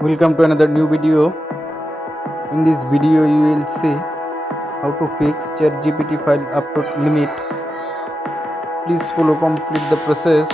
Welcome to another new video. In this video you will see how to fix ChatGPT file upload limit. Please follow complete the process.